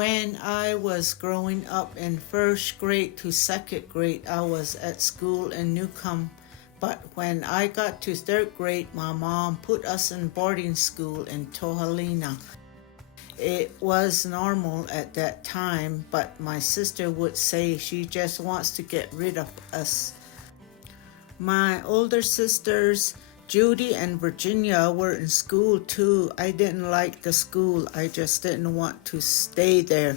When I was growing up in first grade to second grade, I was at school in Newcomb. But when I got to third grade, my mom put us in boarding school in Tohalina. It was normal at that time, but my sister would say she just wants to get rid of us. My older sisters, Judy and Virginia, were in school too. I didn't like the school. I just didn't want to stay there.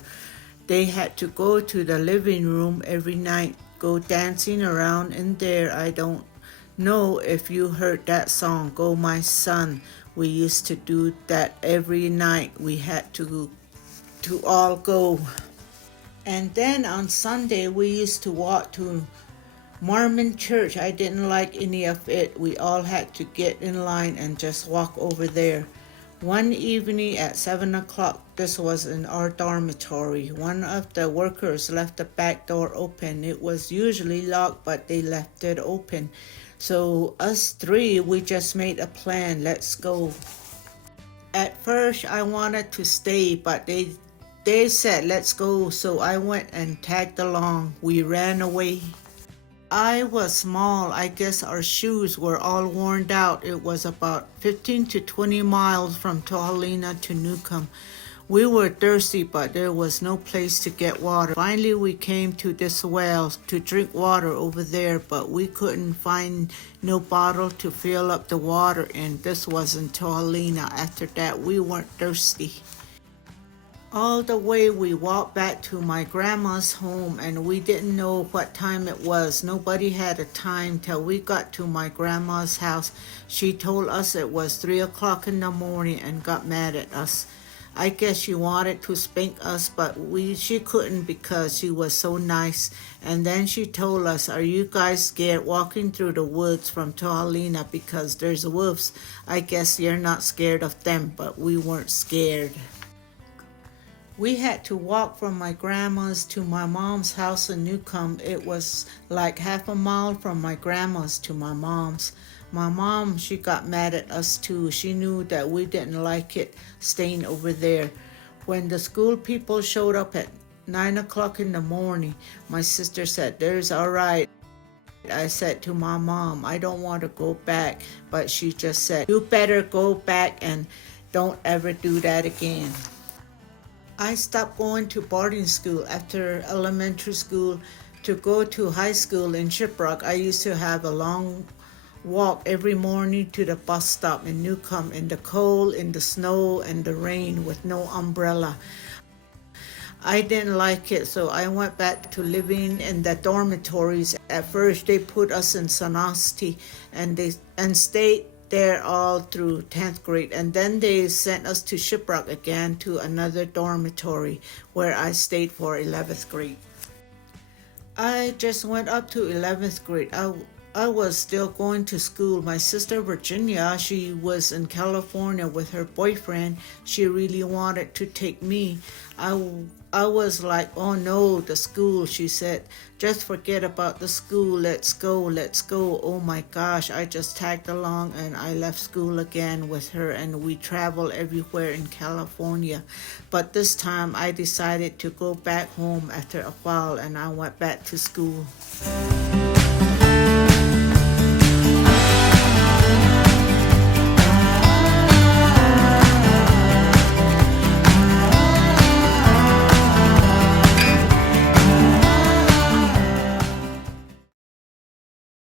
They had to go to the living room every night, go dancing around in there. I don't know if you heard that song, Go My Son. We used to do that every night. We had to all go. And then on Sunday, we used to walk to Mormon church. I didn't like any of it. We all had to get in line and just walk over there. One evening at 7 o'clock, this was in our dormitory, one of the workers left the back door open. It was usually locked, but they left it open. So us three, we just made a plan. Let's go. At first, I wanted to stay, but they said, let's go. So I went and tagged along. We ran away. I was small. I guess our shoes were all worn out. It was about 15 to 20 miles from Tohalina to Newcomb. We were thirsty, but there was no place to get water. Finally, we came to this well to drink water over there, but we couldn't find no bottle to fill up the water in. This was in Tohalina. After that, we weren't thirsty. All the way we walked back to my grandma's home, and we didn't know what time it was. Nobody had a time till we got to my grandma's house. She told us it was 3 o'clock in the morning and got mad at us. I guess she wanted to spank us, but she couldn't because she was so nice. And then she told us, are you guys scared walking through the woods from Tohalina because there's wolves? I guess you're not scared of them, but we weren't scared. We had to walk from my grandma's to my mom's house in Newcomb. It was like half a mile from my grandma's to my mom's. My mom, she got mad at us too. She knew that we didn't like it staying over there. When the school people showed up at 9 o'clock in the morning, my sister said, there's all right. I said to my mom, I don't want to go back. But she just said, you better go back and don't ever do that again. I stopped going to boarding school after elementary school to go to high school in Shiprock. I used to have a long walk every morning to the bus stop in Newcomb in the cold, in the snow, and the rain with no umbrella. I didn't like it, so I went back to living in the dormitories. At first, they put us in Sonosti and stayed there all through 10th grade, and then they sent us to Shiprock again to another dormitory where I stayed for 11th grade. I just went up to 11th grade. I was still going to school. My sister Virginia, she was in California with her boyfriend. She really wanted to take me. I was like, oh no, the school. She said, just forget about the school. Let's go, let's go. Oh my gosh, I just tagged along and I left school again with her, and we traveled everywhere in California. But this time I decided to go back home after a while, and I went back to school.